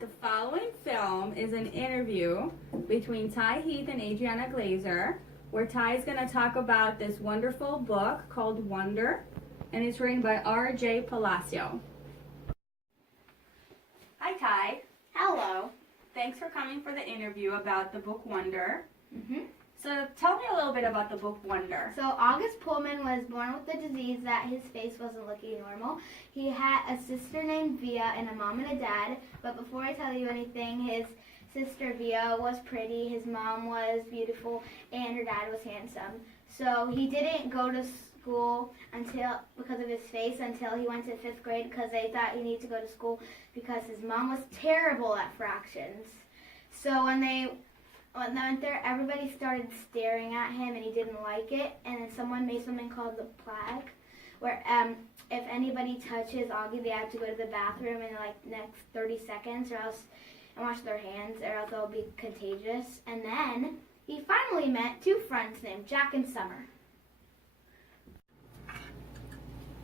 The following film is an interview between Ty Heath and Adriana Glazer, where Ty is going to talk about this wonderful book called Wonder, and it's written by R.J. Palacio. Hi, Ty. Hello. Thanks for coming for the interview about the book Wonder. Mm-hmm. So tell me a little bit about the book Wonder. So August Pullman was born with the disease that his face wasn't looking normal. He had a sister named Via and a mom and a dad. But before I tell you anything, his sister Via was pretty, his mom was beautiful, and her dad was handsome. So he didn't go to school because of his face until he went to 5th grade because they thought he needed to go to school because his mom was terrible at fractions. So when they went there, everybody started staring at him and he didn't like it, and then someone made something called the plague, where if anybody touches Augie, they have to go to the bathroom in like next 30 seconds or else and wash their hands or else they'll be contagious. And then he finally met two friends named Jack and Summer.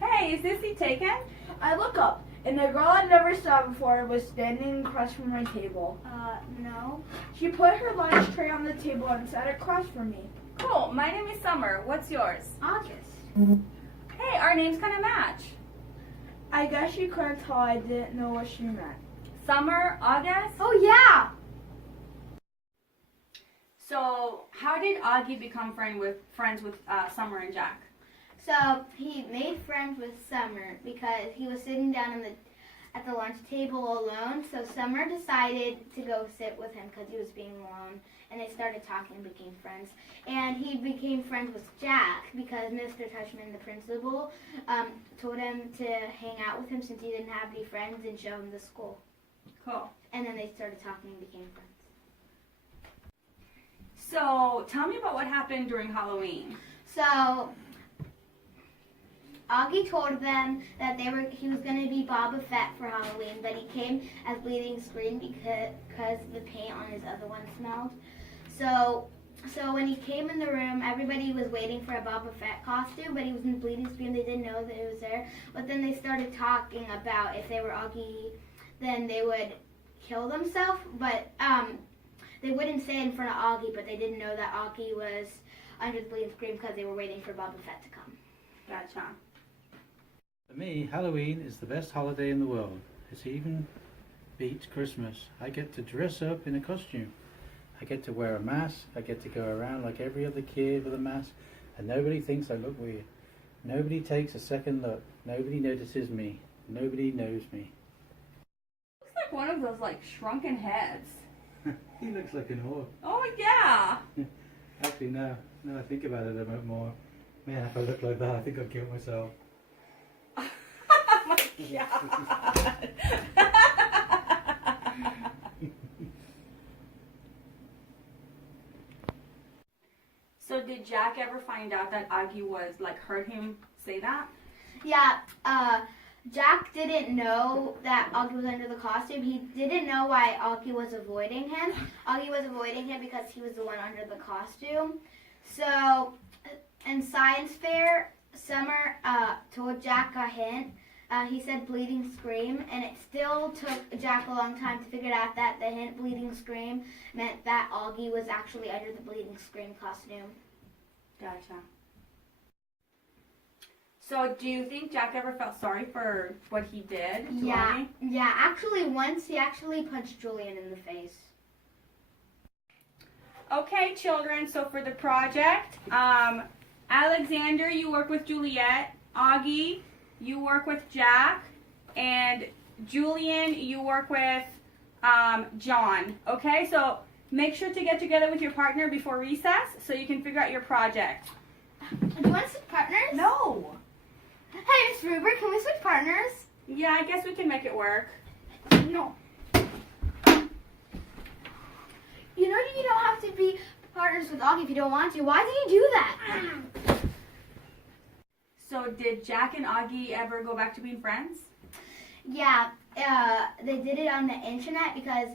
Hey, is this he taken? I look up, and a girl I never saw before was standing across from my table. No. She put her lunch tray on the table and sat across from me. Cool. My name is Summer. What's yours? August. Hey, our names kind of match. I guess she couldn't tell I didn't know what she meant. Summer, August. Oh yeah! So, how did Augie become friends with Summer and Jack? So he made friends with Summer because he was sitting down at the lunch table alone. So Summer decided to go sit with him because he was being alone, and they started talking and became friends. And he became friends with Jack because Mr. Tushman, the principal, told him to hang out with him since he didn't have any friends and show him the school. Cool. And then they started talking and became friends. So, tell me about what happened during Halloween. So Augie told them that he was going to be Boba Fett for Halloween, but he came as Bleeding Scream because the paint on his other one smelled. So when he came in the room, everybody was waiting for a Boba Fett costume, but he was in Bleeding Scream. They didn't know that it was there. But then they started talking about if they were Augie, then they would kill themselves. But they wouldn't say it in front of Augie, but they didn't know that Augie was under the Bleeding Scream because they were waiting for Boba Fett to come. Gotcha. For me, Halloween is the best holiday in the world. It even beats Christmas. I get to dress up in a costume. I get to wear a mask. I get to go around like every other kid with a mask, and nobody thinks I look weird. Nobody takes a second look. Nobody notices me. Nobody knows me. Looks like one of those shrunken heads. He looks like an orc. Oh yeah. Actually, no. Now I think about it a bit more. Man, if I look like that, I think I'd kill myself. Oh my god. So did Jack ever find out that Augie was heard him say that? Yeah, Jack didn't know that Augie was under the costume. He didn't know why Augie was avoiding him. Augie was avoiding him because he was the one under the costume. So, in science fair, Summer told Jack a hint. He said Bleeding Scream, and it still took Jack a long time to figure out that the hint Bleeding Scream meant that Augie was actually under the Bleeding Scream costume. Gotcha. So do you think Jack ever felt sorry for what he did to Augie? Yeah, actually once he actually punched Julian in the face. Okay, children, so for the project, Alexander, you work with Juliet. Augie, you work with Jack. And Julian, you work with John. Okay, so make sure to get together with your partner before recess so you can figure out your project. Do you want to switch partners? No. Hey, Miss Ruber, can we switch partners? Yeah, I guess we can make it work. No. You know you don't have to be partners with Augie if you don't want to. Why do you do that? So did Jack and Augie ever go back to being friends? Yeah, they did it on the internet because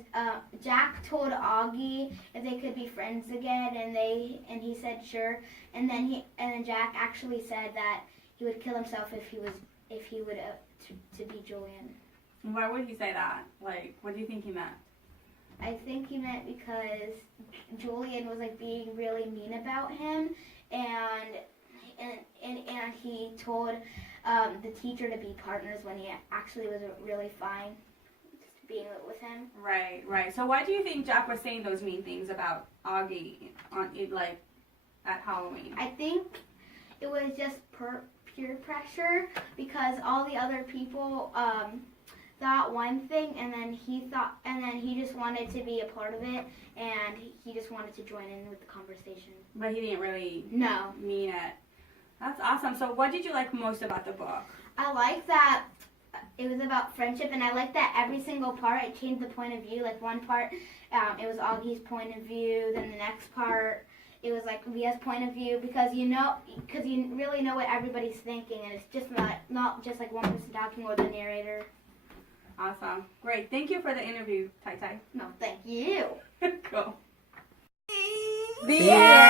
Jack told Augie if they could be friends again, and he said sure. And then Jack actually said that he would kill himself if he would to be Julian. Why would he say that? Like, what do you think he meant? I think he meant because Julian was like being really mean about him, and he told the teacher to be partners when he actually was really fine just being with him. Right, right. So why do you think Jack was saying those mean things about Augie at Halloween? I think it was just peer pressure because all the other people thought one thing, and then he just wanted to be a part of it, and he just wanted to join in with the conversation. But he didn't really No. mean it. That's awesome. So what did you like most about the book? I like that it was about friendship, and I like that every single part it changed the point of view. Like one part, it was Augie's point of view. Then the next part, it was like Via's point of view, because you really know what everybody's thinking, and it's just not just like one person talking or the narrator. Awesome. Great. Thank you for the interview, Tai Tai. No, thank you. Cool. The end.